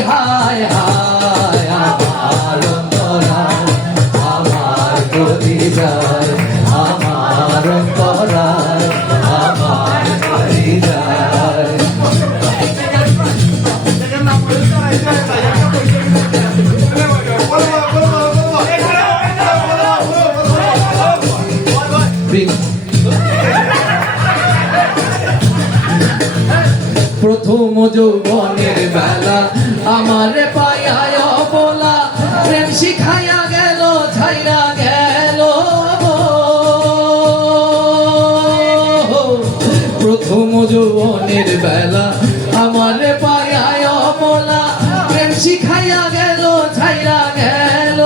হায় হায় আমার অন্তরায় আমার কলিজায় আমার অন্তরায় আমার কলিজায় প্রথম যৌবনের বেলা আমারে পাইয়া বলা প্রেম শিখাইয়া গেল ছাইরা গেল প্রথম যৌবনের বেলা আমারে পাইয়া বলা প্রেম শিখাইয়া গেল ছাইরা গেল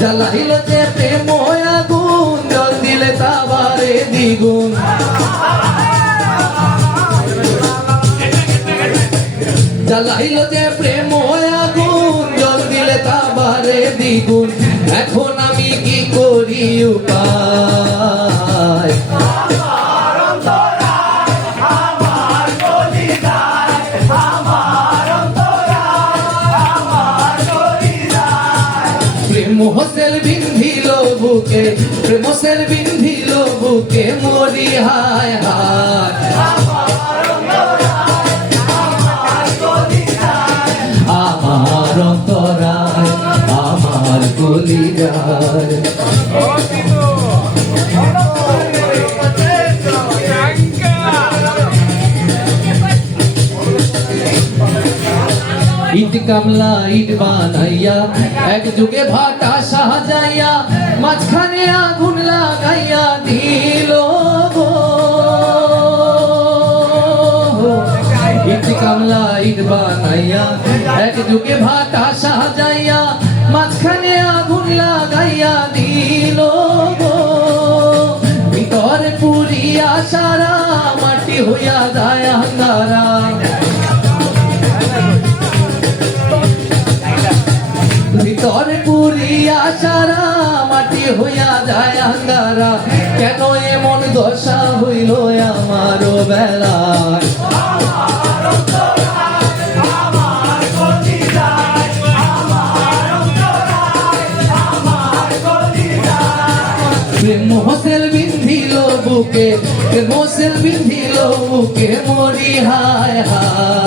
জ্বালাইল যে প্রেম আগুন জল দিলে তাবারে দ্বিগুণ জ্বালাইল যে প্রেম আগুন জল দিলে তাবারে দ্বিগুণ এখন আমি কি করি উপায় প্রেম হোসেল বিন্ধিল বুকে প্রেম হোসেল বিন্ধিল বুকে মরি হায় হায় আমার অন্তরায় আমার কলিজায় ইট কামলা ইট বানাইয়া এক যুগে ভাটা সাজাইয়া মাঝখানে আগুন লাগাইয়া দিল ইট কামলা ইট বানাইয়া এক যুগে ভাটা সাজাইয়া মাঝখানে আগুন লাগাইয়া দিল ভিতরে পুরিয়া সারা মাটি হইয়া যায় আঙ্গারা ভিতরে পুরিয়া সারা মাটি হইয়া যায় আঙ্গারা কেন এমন দশা হইল আমার বেলায় প্রেম হোসেল বিন্ধিল বুকে প্রেম হোসেল বিন্ধিল বুকে মরি হায় হায়